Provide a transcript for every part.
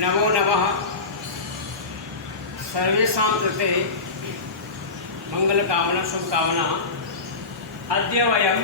नमो नमः। सर्वेषां कृते मंगलकामना शुभकामना। अद्य वयं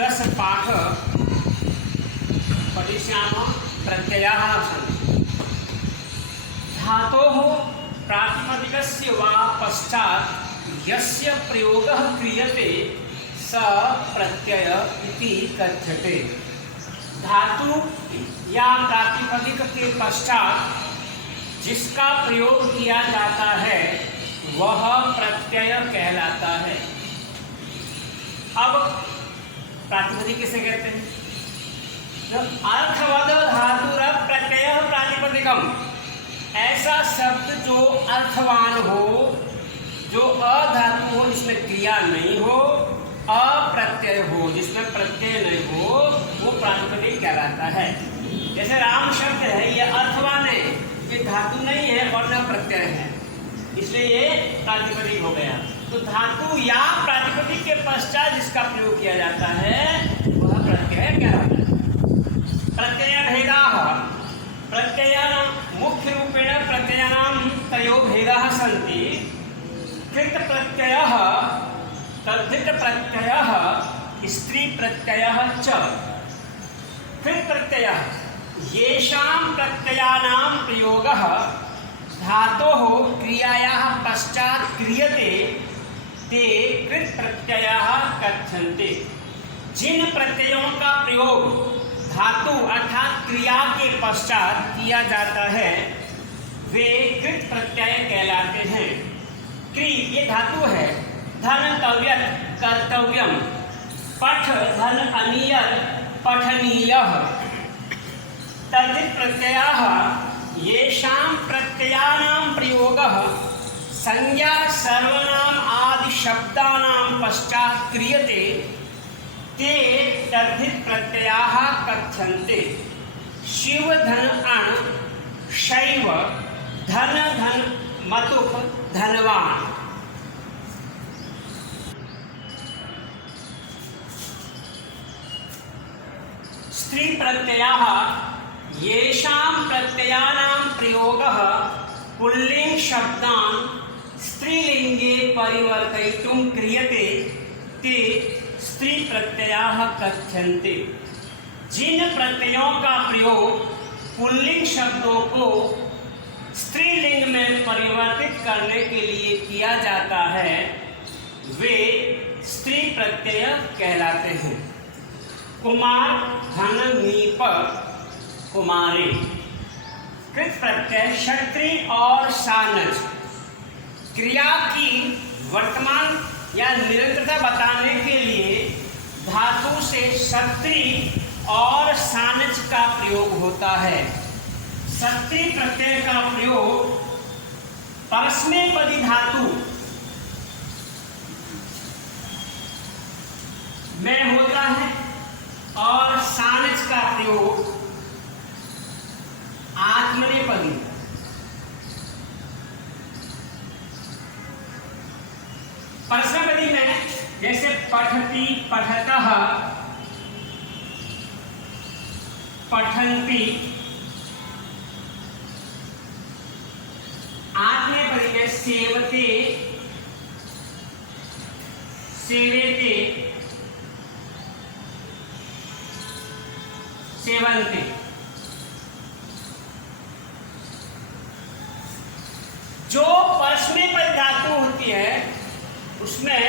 10 पाठ पठिष्यामः। प्रत्ययाः सन्ति। धातोः प्रातिपदिकस्य वा पश्चात् यस्य प्रयोगः क्रियते स प्रत्यय इति कथ्यते। धातु या प्रातिपदिक के पश्चात जिसका प्रयोग किया जाता है वह प्रत्यय कहलाता है। अब प्रातिपदिक किसे कहते हैं? तो अर्थवद धातुर प्रत्यय प्रातिपदिकम, ऐसा शब्द जो अर्थवान हो, जो अधातु हो, जिसमें क्रिया नहीं हो, अप्रत्यय हो, जिसमें प्रत्यय नहीं हो, वो प्रातिपदिक कहलाता है। जैसे राम शब्द है, ये अर्थवान है, ये धातु नहीं है और न प्रत्यय है, इसलिए ये प्रातिपदिक हो गया। तो धातु या प्रातिपदिक के पश्चात जिसका प्रयोग किया जाता है वह प्रत्यय कहलाता है। प्रत्यय भेदाः, प्रत्यय मुख्य रूपेण प्रत्ययानां त्रयो भेदाः सन्ति। कृत प्रत्ययः, तद्धित प्रत्ययः, स्त्री प्रत्ययः च। कृत प्रत्ययः येषां प्रत्ययानां प्रयोगः धातोः क्रियायाः पश्चात् क्रियते ते कृत प्रत्ययाः कथ्यन्ते। जिन प्रत्ययों का प्रयोग धातु अर्थात क्रिया के पश्चात किया जाता है वे कृत प्रत्यय कहलाते हैं। क्रि ये धातु है। धन तव्यत कर्तव्यम, पठ धन अनियत पठनीयः। तद्धित प्रत्ययाः येषां प्रत्ययानां प्रयोगः संज्ञा सर्वनाम आदि शब्दानां पश्चात् क्रियते ते तद्धित प्रत्ययाः कथ्यन्ते। शिव धन अण शैव, धन धन मतुप धनवान। स्त्री प्रत्ययाः येषां प्रत्ययानां प्रयोगः पुल्लिंग शब्दान् स्त्रीलिंगे परिवर्तयितुं क्रियते ते स्त्री प्रत्ययाः कथ्यन्ते। जिन प्रत्ययों का प्रयोग पुल्लिंग शब्दों को स्त्रीलिंग में परिवर्तित करने के लिए किया जाता है वे स्त्री प्रत्यय कहलाते हैं। कुमार धन नीप कुमारी। कृत प्रत्यय क्षत्रिय और सानज, क्रिया की वर्तमान या निरंतरता बताने के लिए धातु से क्षत्रिय और सानज का प्रयोग होता है। क्षत्रिय प्रत्यय का प्रयोग परस्मैपदी धातु में होता है और सानज का प्रयोग आत्मनेपदी परस्मैपदी में, जैसे पठति पठतः पठन्ति। आत्मनेपदी में सेवते सेवेते सेवन्ते। जो परस्मैपदी धातु होती है उसमें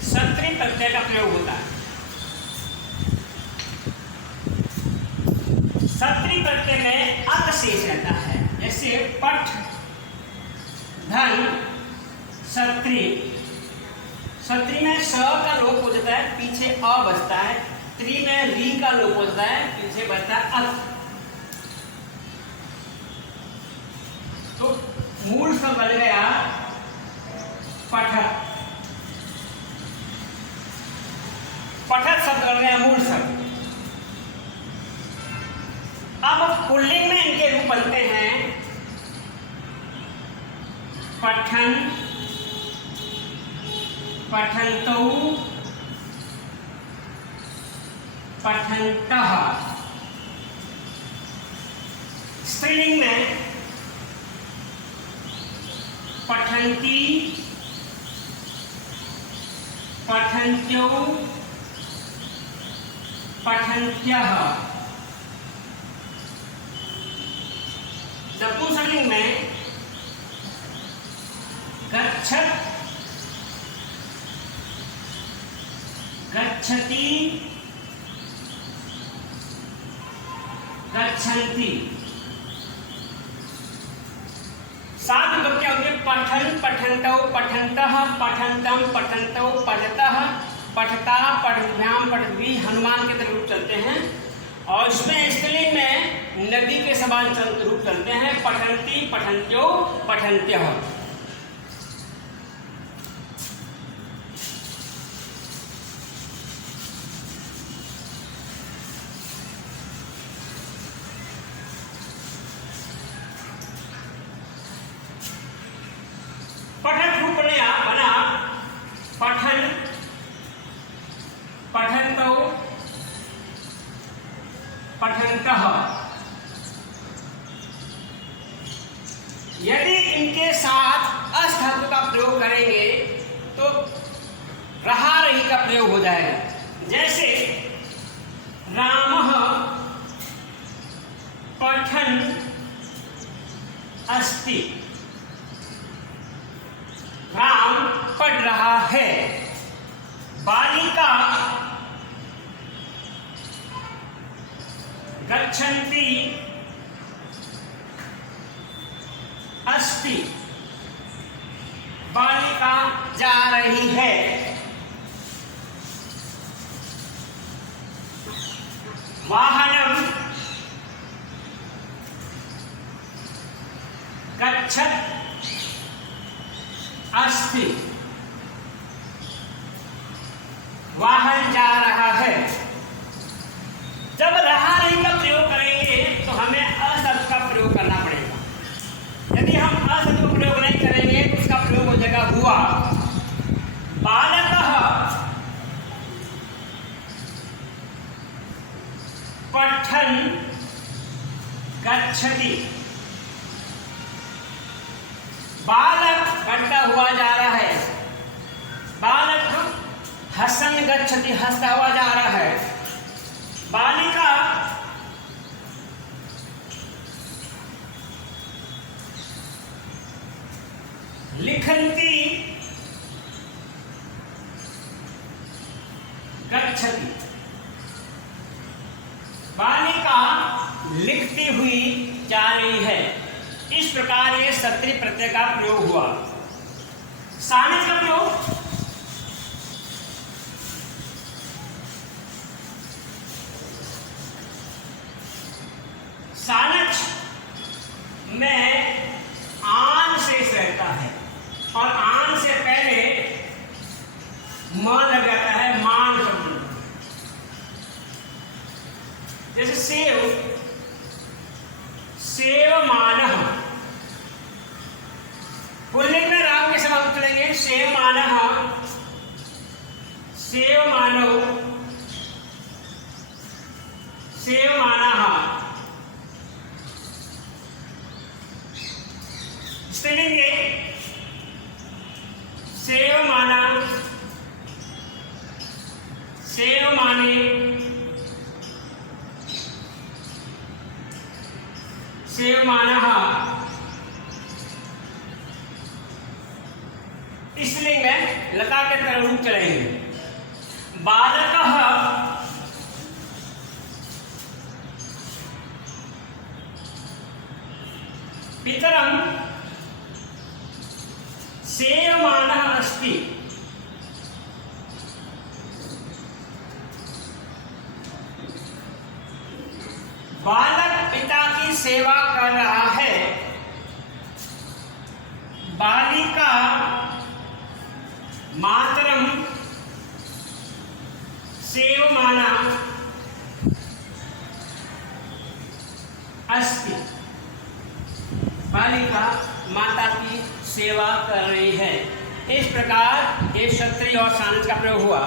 क्षत्रिय प्रत्यय का प्रयोग होता है। क्षत्रिय प्रत्यय में अत शेष रहता है। जैसे पठ धन क्षत्रिय, क्षत्रिय में स का लोप हो जाता है, पीछे अ बचता है। त्रि में री का लोप हो जाता है, पीछे बचता है अत। तो मूल शब्द बन गया पठत। पठत शब्द बन गया मूल शब्द। अब पुल्लिंग में इनके रूप बनते हैं पठन, पठन्तौ, पठन्तः। पठन्ति, पठन्त्यो, पठन्त्यः। नपुंसकलिंग में गच्छत्, गच्छति, गच्छन्ति। सात विभक्ति होंगे पठन, पठन्तौ, पठन्तः, पठन्तं, पठन्तौ, पठतः, पठता, पठभ्याम, पठद्भिः हनुमान के तरह रूप चलते हैं। और इसमें स्त्रीलिंग में नदी के समान रूप चलते हैं पठन्ति, पठन्त्यो, पठन्त्यः। पठन रूप बना पठन, पठन्तौ, पठन्तः। यदि इनके साथ अस धातु का प्रयोग करेंगे तो रहा रही का प्रयोग हो जाएगा। जैसे रामः पठन अस्ति, राम पढ़ रहा है। बालिका गच्छन्ति अस्ति, बालिका जा रही है। वाहनम गच्छत् अस्ति, वाहन जा रहा है। जब रहा रही का प्रयोग करेंगे तो हमें अशब्द का प्रयोग करना पड़ेगा। यदि हम अशब्द का प्रयोग नहीं करेंगे तो उसका प्रयोग हो जाएगा हुआ। बालकः पठन गच्छति, बालक बढ़ता हुआ जा रहा है। बालक हसन गच्छति, हंसता हुआ जा रहा है। बालिका लिखन्ति गच्छति, बालिका लिखती हुई जा रही है। इस प्रकार ये सत्री प्रत्यय का प्रयोग हुआ। सानिध्य का प्रयोग सानच में आन शेष रहता है और आन से पहले म लग जाता है मान शब्द। जैसे सेव, सेवमानः, पुल्लिंग में राम के समान चलेंगे। सेवमानः, सेवमानौ, सेवमानः। स्त्रीलिंग सेवमाना, सेवमाने, सेवमानः। स्त्रीलिंग में लता के तरह रूप चलेंगे। बालकः पितरं सेवमानः अस्ति, बालक पिता की सेवा कर रहा है। बालिका मातरम सेवमाना अस्ति, बालिका माता की सेवा कर रही है। इस प्रकार ये क्षत्रिय और सानच का प्रयोग हुआ।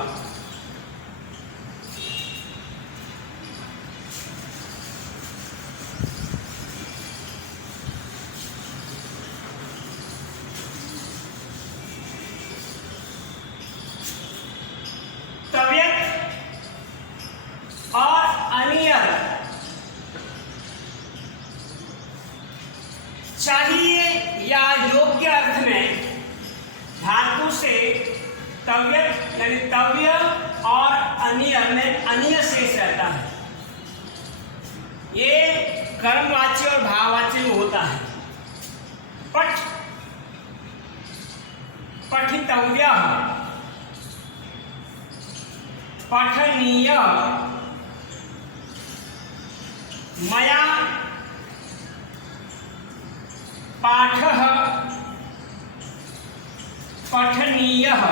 पठनीय शेष रहता है। ये कर्मवाच्य और भाववाच्य में होता है। पठ, पठितव्यः, पठनीय, मया पाठः पठनीयः।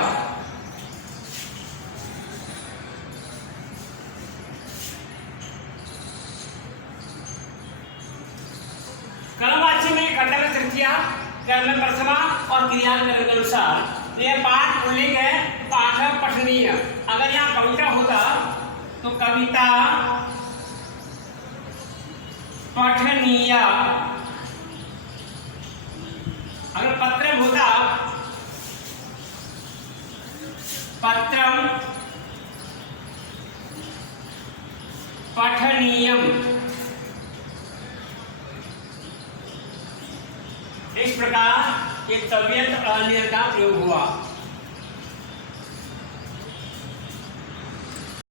कर्मवाच्य में कर्तव्य तृतीया, कर्म प्रथमा और क्रिया कर्म के अनुसार यह पाठ पुल्लिंग है, पाठ पठनीय। अगर यहाँ कविता होता तो कविता पठनीय, अगर पत्र होता पत्रम पठनीयम। इस प्रकार एक तव्यंत अनियर का प्रयोग हुआ।